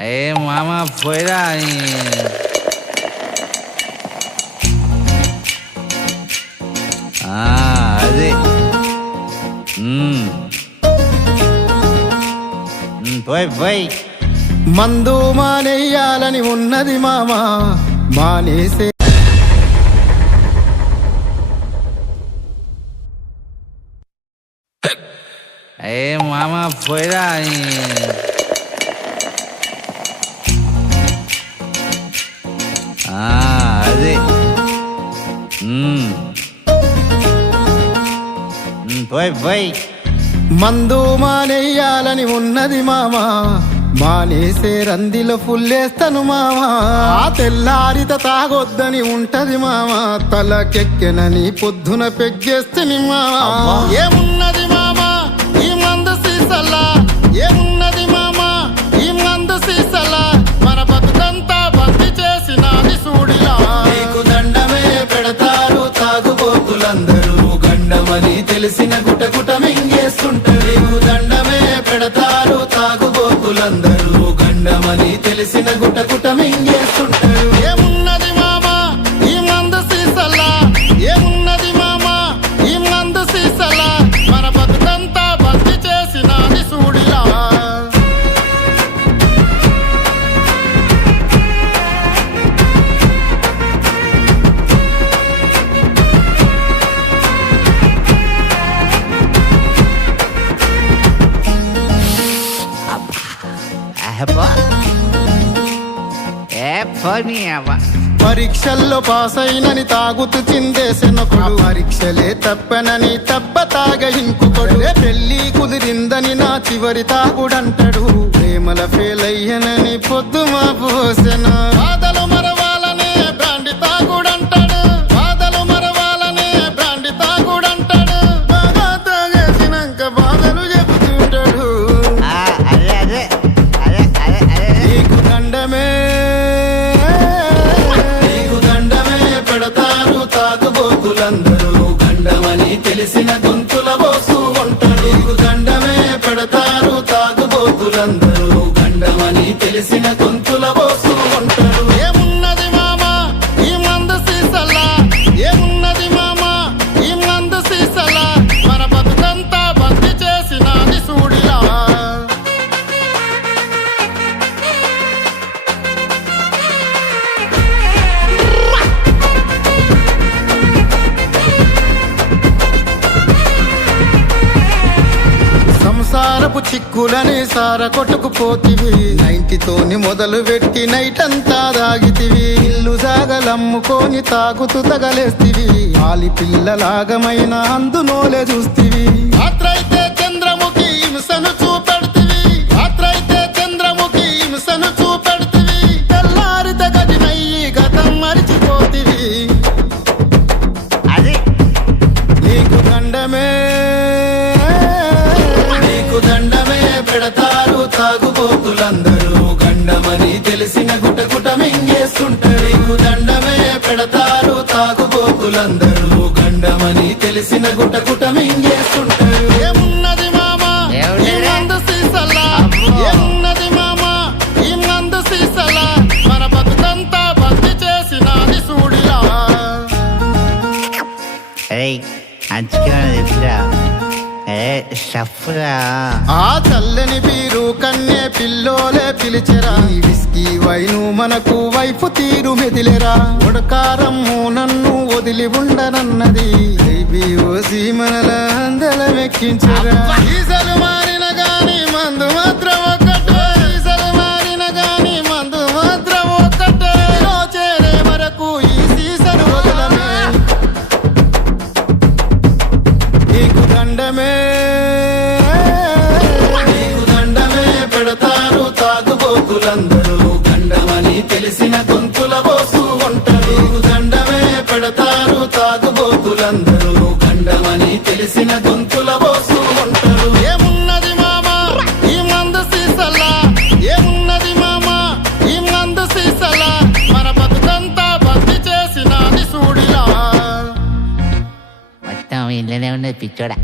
ఏ మామ పోయిరా అది పోయి పోయి మందు మానేయాలని ఉన్నది మామ మానేసే ఏ మామ పోయిరా అది పోయి పోయి మందు మానేయాలని ఉన్నది మామ మానేసే రందిలో ఫుల్లేస్తాను మామ తెల్లారిత తాగొద్దని ఉంటది మామ తలకెక్కెనని పొద్దున పెగ్గేస్తని మామ ఏమున్నది మామ ఈ మందు సీసల్లా ఏమున్నది మామ ఈ మందు సీసల్లా మన బతుకంతా బంది చేసినది సూడిలా నీకు దండమే పెడతారు తాగుబోతులందరూ గండమని తెలిసిన గుటగుట మింగేస్తుంటారు దండమే పెడతారు తాగుబోతులందరూ గండమని తెలిసిన గుటగుట మింగేస్తుంటారు ఏమున్నది మామ ఈ మందు సీసల్లా ఏమున్నది మామ ఈ మందు సీసల్లా మన బతుకంతా బంది చేసినది సూడిలా పరీక్షల్లో పాస్ అయినని తాగుతూ చిందేసెనొకడు పరీక్షలే తప్పనని తప్ప తాగ ఇంకొకడు పెళ్లి కుదిరిందని నా చివరి తాగుడంటాడు ప్రేమల ఫెయిల్ అయ్యనని పొద్దు మా పోసెన బాధలు మరవాలనే బ్రాండి తాగుడంటాడు బాధలు మరవాలనే బ్రాండి తాగుడంటాడు బాగా తాగేసినాక బాధలు చెబుతుంటాడు నీకు దండమే తాగుబోతులందరూ గండమని తెలిసిన గొంతుల పోస్తూ ఉంటారు దండమే పెడతారు తాగుబోతులందరూ గండమని తెలిసిన గొంతుల పోస్తూ ఉంటారు ఏమున్నది మామ ఈ మందు సీసల్లా ఏమున్నది మామ ఈ మందు సీసల్లా మన బతుకంతా బంది చేసినది సూడిలా సంసారపు చిక్కులని సార కొట్టుకుపోతివి 90తోని మొదలు పెట్టి నైట్ అంతా దాగితివి ఇల్లు జాగలమ్ముకొని తాగుతూ తగలేస్తివి ఆలి పిల్లలాగమైన అందునోలే చూస్తివి రాత్రైతే చంద్రముఖి హింసను చూపెడుతివి రాత్రైతే చంద్రముఖి హింసను చూపెడుతివి తెల్లారిత గదినయ్యి గతం మరిచిపోతివి అది నీకు దండమే దండమే పెడతారు తాగుబోతులందరూ గండమని తెలిసిన గుటగుట మింగేస్తుంటారు దండమే పెడతారు తాగుబోతులందరూ గండమని తెలిసిన గుటగుట మింగేస్తుంటారు ఏమున్నది మామ ఈ మందు సీసల్లా ఏమున్నది మామ ఈ మందు సీసల్లా మన బతుకంతా బంది చేసినది సూడిలా ఆ చల్లని బీరు కన్నే పిల్లోలే పిలిచెరా ఈ విస్కీ వైను మనకు వైపు తీరు మెదిలెరా ఉడకారమ్ము నన్ను వదిలి ఉండనన్నది ఓసి మనల అందలమెక్కించరా ఈసలు మారిన గాని మందు మాత్రం ఒక్కటే ఈసలు మారిన గాని మందు మాత్రం ఒక్కటే చేరే వరకు ఈ సీసను వదలమే నీకు దండమే పెడతారు తాగుబోతులందరూ గండమని తెలిసిన గొంతుల పోస్తూ ఉంటారు దండమే పెడతారు తాగుబోతులందరూ గండమని తెలిసిన గొంతుల పోస్తూ ఉంటారు ఏమున్నది మామ ఈ మందు సీసల్లా ఏమున్నది మామ ఈ మందు సీసల్లా మన బతుకంతా బంది చేసినది సూడిలా మొత్తం ఇళ్ళనే ఉన్నది పిచ్చోడా